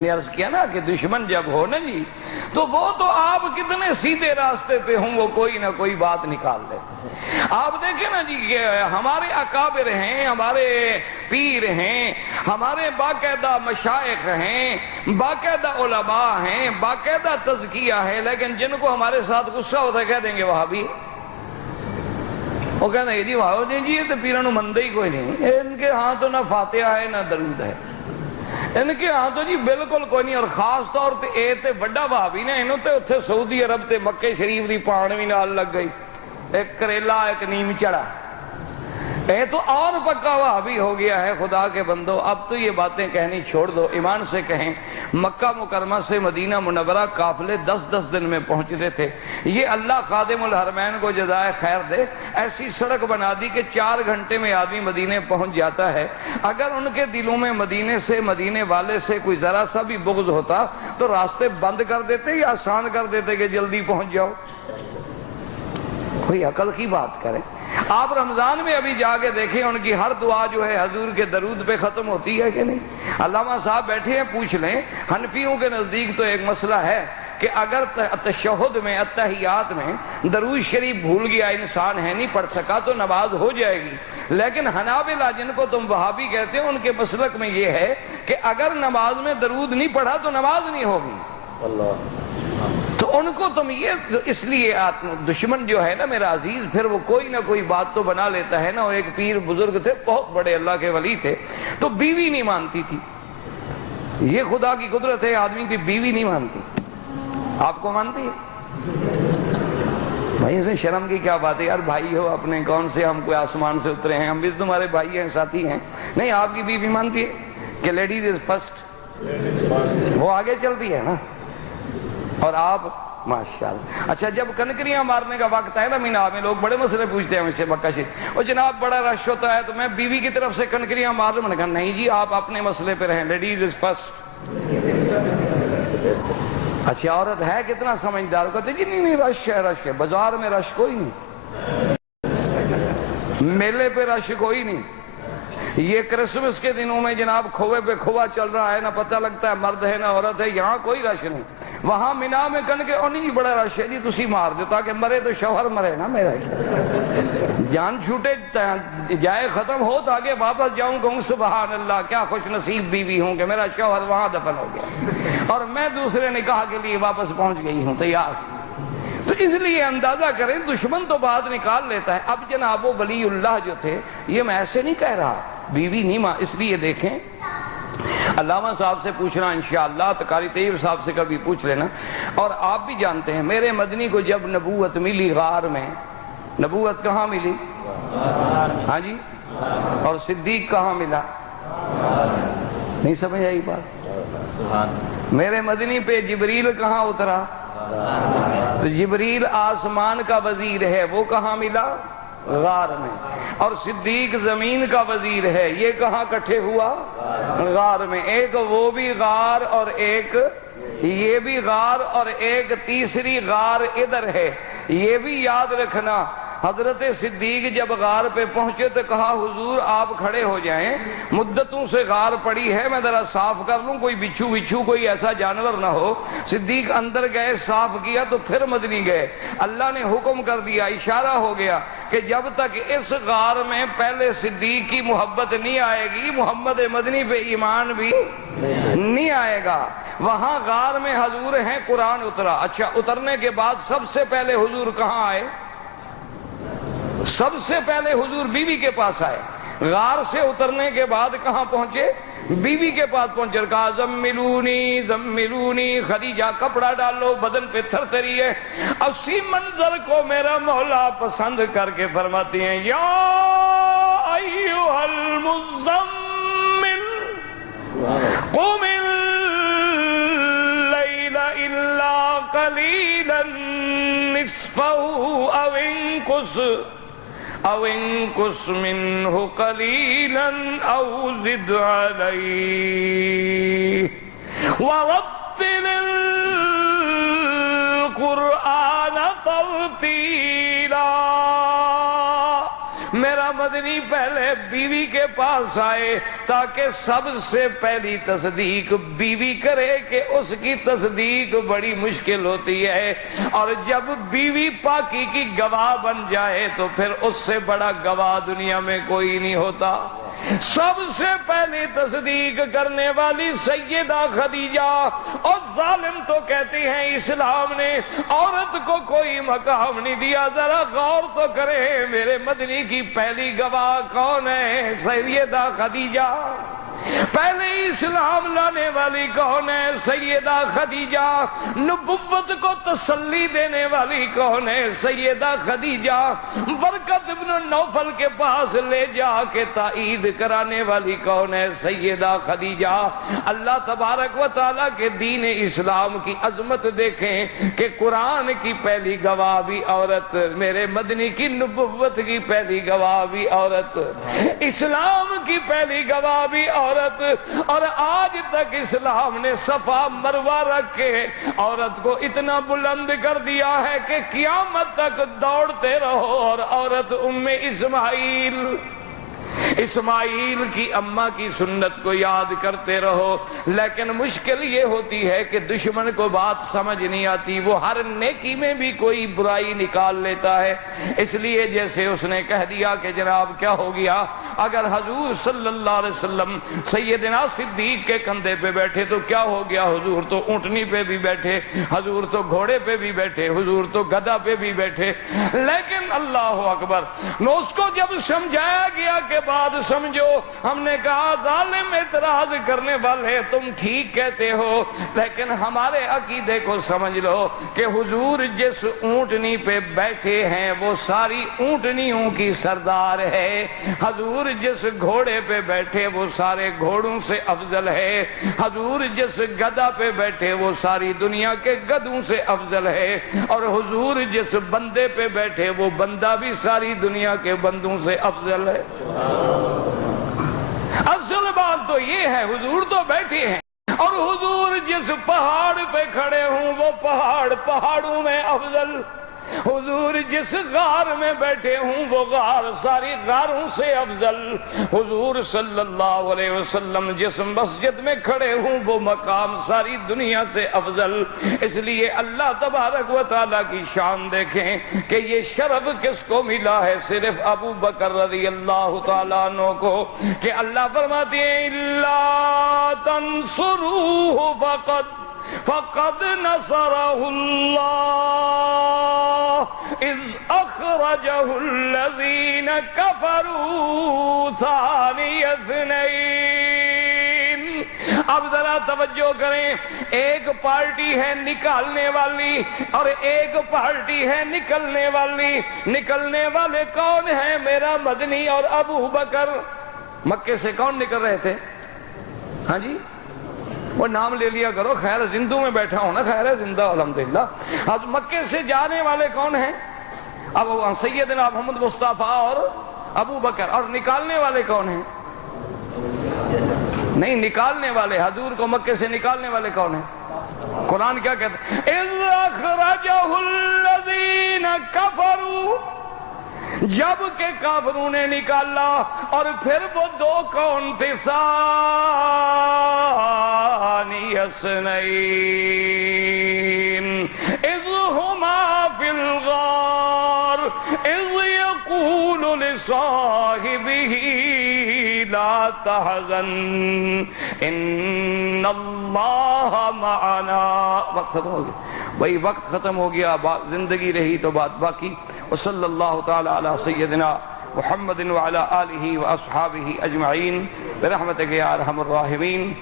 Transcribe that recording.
عرض کیا نا کہ دشمن جب ہو نا جی تو وہ تو آپ کتنے سیدھے راستے پہ ہوں وہ کوئی نہ کوئی بات نکال لیتے. آپ دیکھیں نا جی کہ ہمارے اکابر ہیں، ہمارے پیر ہیں، ہمارے باقاعدہ مشائخ ہیں، باقاعدہ علماء ہیں، باقاعدہ تزکیہ ہے، لیکن جن کو ہمارے ساتھ غصہ ہوتا ہے کہہ دیں گے وہابی. وہ کہتے ہیں جی وہاں جی یہ تو پیروں نو مندے ہی کوئی نہیں، ان کے ہاں تو نہ فاتحہ ہے نہ درود ہے، ان کے ہاں تو جی بالکل کوئی نہیں. اور خاص طور تے اے تے بڑا بھابی نے انہوں تے اتھے سعودی عرب تے مکے شریف دی پان بھی نال لگ گئی، ایک کریلا ایک نیم چڑا. اے تو اور پکا بھابی ہو گیا ہے. خدا کے بندو اب تو یہ باتیں کہنی چھوڑ دو، ایمان سے کہیں. مکہ مکرمہ سے مدینہ منورہ قافلے 10-10 دن میں پہنچتے تھے. یہ اللہ خادم الحرمین کو جزائے خیر دے، ایسی سڑک بنا دی کہ 4 گھنٹے میں آدمی مدینے پہنچ جاتا ہے. اگر ان کے دلوں میں مدینے سے، مدینے والے سے کوئی ذرا سا بھی بغض ہوتا تو راستے بند کر دیتے یا آسان کر دیتے کہ جلدی پہنچ جاؤ. کوئی عقل کی بات کریں. آپ رمضان میں ابھی جا کے دیکھیں ان کی ہر دعا جو ہے حضور کے درود پہ ختم ہوتی ہے کہ نہیں. علامہ صاحب بیٹھے ہیں، پوچھ لیں. حنفیوں کے نزدیک تو ایک مسئلہ ہے کہ اگر تشہد میں، اتحیات میں درود شریف بھول گیا انسان ہے نہیں پڑھ سکا تو نماز ہو جائے گی. لیکن حنابلہ جن کو تم وہابی کہتے ہیں ان کے مسلک میں یہ ہے کہ اگر نماز میں درود نہیں پڑھا تو نماز نہیں ہوگی. اللہ. تو ان کو تم یہ اس لیے دشمن جو ہے نا میرا عزیز، پھر وہ کوئی نہ کوئی بات تو بنا لیتا ہے نا. وہ ایک پیر بزرگ تھے، بہت بڑے اللہ کے ولی تھے، تو بیوی نہیں مانتی تھی. یہ خدا کی قدرت ہے، آدمی کی بیوی نہیں مانتی. آپ کو مانتی ہے؟ بھائی اس میں شرم کی کیا بات ہے یار، بھائی ہو اپنے، کون سے ہم کوئی آسمان سے اترے ہیں، ہم بھی تمہارے بھائی ہیں، ساتھی ہیں. نہیں، آپ کی بیوی مانتی ہے کہ لیڈیز از فرسٹ، وہ آگے چلتی ہے نا. اور آپ ماشاءاللہ. اچھا جب کنکریاں مارنے کا وقت ہے نا مینا میں، لوگ بڑے مسئلے پوچھتے ہیں مجھ سے مکہ شریف، اور جناب بڑا رش ہوتا ہے تو میں بیوی کی طرف سے کنکریاں مار رہا ہوں. میں نے کہا نہیں جی آپ اپنے مسئلے پہ رہیں، لیڈیز از فرسٹ. اچھا عورت ہے کتنا سمجھدار، کہتے جی نہیں رش ہے، رش ہے. بازار میں رش کوئی نہیں، میلے پہ رش کوئی نہیں. یہ کرسمس کے دنوں میں جناب کھوے پہ کھوا چل رہا ہے، نہ پتہ لگتا ہے مرد ہے نہ عورت ہے. یہاں کوئی رش نہیں. وہاں مینا میں کن کے اور نہیں بڑا رش ہے جی تسی مار دے تاکہ مرے تو شوہر مرے نا میرا، جان چھوٹے جائے ختم ہو تاکہ واپس جاؤں کہوں سبحان اللہ کیا خوش نصیب بیوی ہوں کہ میرا شوہر وہاں دفن ہو گیا اور میں دوسرے نکاح کے لیے واپس پہنچ گئی ہوں تیار. تو اس لیے اندازہ کریں دشمن تو بات نکال لیتا ہے. اب جناب وہ ولی اللہ جو تھے، یہ میں ایسے نہیں کہہ رہا بیوی نہیں ماں، اس لیے دیکھیں علامہ صاحب سے پوچھنا انشاءاللہ، قاری طیب صاحب سے کبھی پوچھ لینا. اور آپ بھی جانتے ہیں میرے مدنی کو جب نبوت ملی غار میں، نبوت کہاں ملی؟ ہاں جی. اور صدیق کہاں ملا؟ نہیں سمجھ آئی بات؟ میرے مدنی پہ جبریل کہاں اترا؟ تو جبریل آسمان کا وزیر ہے، وہ کہاں ملا؟ غار میں. اور صدیق زمین کا وزیر ہے، یہ کہاں کٹھے ہوا؟ غار میں. ایک وہ بھی غار اور ایک یہ بھی غار اور ایک تیسری غار ادھر ہے. یہ بھی یاد رکھنا. حضرت صدیق جب غار پہ پہنچے تو کہا حضور آپ کھڑے ہو جائیں، مدتوں سے غار پڑی ہے، میں ذرا صاف کر لوں، کوئی بچھو کوئی ایسا جانور نہ ہو. صدیق اندر گئے، صاف کیا تو پھر مدنی گئے. اللہ نے حکم کر دیا، اشارہ ہو گیا کہ جب تک اس غار میں پہلے صدیق کی محبت نہیں آئے گی محمد مدنی پہ ایمان بھی نہیں آئے گا. وہاں غار میں حضور ہیں، قرآن اترا. اچھا اترنے کے بعد سب سے پہلے حضور کہاں آئے؟ سب سے پہلے حضور بیوی کے پاس آئے. غار سے اترنے کے بعد کہاں پہنچے؟ بیوی کے پاس پہنچے. کہا زملونی زملونی، خدیجہ کپڑا ڈالو، بدن پہ تھر تھری ہے. اسی منظر کو میرا مولا پسند کر کے فرماتی ہیں یا ایھا المزمل قم اللیل الا قلیلا نصفہ او انقص منہ قلیلا او زد علیہ ورتل القرآن ترتیلا. میرا مدنی مدنی پہلے بیوی کے پاس آئے تاکہ سب سے پہلی تصدیق بیوی کرے کہ اس کی تصدیق بڑی مشکل ہوتی ہے، اور جب بیوی پاکی کی گواہ بن جائے تو پھر اس سے بڑا گواہ دنیا میں کوئی نہیں ہوتا۔ سب سے پہلی تصدیق کرنے والی سیدہ خدیجہ، اور ظالم تو کہتے ہیں اسلام نے عورت کو کوئی مقام نہیں دیا۔ ذرا غور تو کرے، میرے مدنی کی پہلی گواہ کون ہے؟ سیدہ خدیجہ۔ پہلے اسلام لانے والی کون ہے؟ سیدہ خدیجہ۔ نبوت کو تسلی دینے والی کون ہے؟ سیدہ خدیجہ۔ ورقت ابن نوفل کے پاس لے جا کے تائید کرانے والی کون ہے؟ سیدہ خدیجہ۔ اللہ تبارک و تعالیٰ کے دین اسلام کی عظمت دیکھیں کہ قرآن کی پہلی گواہ بھی عورت، میرے مدنی کی نبوت کی پہلی گواہ بھی عورت، اسلام کی پہلی گواہ بھی عورت، اور آج تک اسلام نے صفا مروہ رکھ کے عورت کو اتنا بلند کر دیا ہے کہ قیامت تک دوڑتے رہو اور عورت اسماعیل کی اماں کی سنت کو یاد کرتے رہو۔ لیکن مشکل یہ ہوتی ہے کہ دشمن کو بات سمجھ نہیں آتی، وہ ہر نیکی میں بھی کوئی برائی نکال لیتا ہے۔ اس لیے جیسے اس نے کہہ دیا کہ جناب کیا ہو گیا، اگر حضور صلی اللہ علیہ وسلم سیدنا صدیق کے کندھے پہ بیٹھے تو کیا ہو گیا، حضور تو اونٹنی پہ بھی بیٹھے، حضور تو گھوڑے پہ بھی بیٹھے، حضور تو گدھا پہ بھی بیٹھے۔ لیکن اللہ اکبر، اس کو جب سمجھایا گیا کہ بات سمجھو، ہم نے کہا ظالم اعتراض کرنے والے تم ٹھیک کہتے ہو، لیکن ہمارے عقیدے کو سمجھ لو کہ حضور جس اونٹنی پہ بیٹھے ہیں وہ ساری اونٹنیوں کی سردار ہے، حضور جس گھوڑے پہ بیٹھے وہ سارے گھوڑوں سے افضل ہے، حضور جس گدھا پہ بیٹھے وہ ساری دنیا کے گدھوں سے افضل ہے، اور حضور جس بندے پہ بیٹھے وہ بندہ بھی ساری دنیا کے بندوں سے افضل ہے۔ اصل بات تو یہ ہے، حضور تو بیٹھے ہیں، اور حضور جس پہاڑ پہ کھڑے ہوں وہ پہاڑ پہاڑوں میں افضل، حضور جس غار میں بیٹھے ہوں وہ غار ساری غاروں سے افضل، حضور صلی اللہ علیہ وسلم جس مسجد میں کھڑے ہوں وہ مقام ساری دنیا سے افضل۔ اس لیے اللہ تبارک و تعالیٰ کی شان دیکھیں کہ یہ شرف کس کو ملا ہے؟ صرف ابو بکر رضی اللہ تعالیٰ عنہ کو، کہ اللہ فرماتے ہیں اِلَّا تَنْصُرُوهُ فقد نصره الله اذ اخرجه الذين كفروا ثاني اثنين۔ اب ذرا توجہ کریں، ایک پارٹی ہے نکالنے والی اور ایک پارٹی ہے نکلنے والی۔ نکلنے والے کون ہیں؟ میرا مدنی اور ابو بکر۔ مکے سے کون نکل رہے تھے؟ ہاں جی، وہ نام لے لیا کرو، خیر زندوں میں بیٹھا ہوں نا، خیر زندہ الحمدللہ۔ اب مکے سے جانے والے کون ہیں؟ اب سیدنا محمد مصطفیٰ اور ابو بکر، اور نکالنے والے کون ہیں؟ نہیں، نکالنے والے حضور کو مکے سے نکالنے والے کون ہیں؟ قرآن کیا کہتا ہے؟ اِذْ أَخْرَجَهُ الَّذِينَ كَفَرُوا، جب کہ کافروں نے نکالا، اور پھر وہ دو کون تھے؟ ثانی اثنین اذ ہما فی الغار اذ یقول لصاحبہ لا تحزن ان اللہ معنا۔ وقت ختم ہو گیا بھائی، وقت ختم ہو گیا، زندگی رہی تو بات باقی۔ وصلی اللہ تعالی علی سیدنا محمد وعلی آلہ واصحابہ اجمعین برحمتک یا ارحم الراحمین۔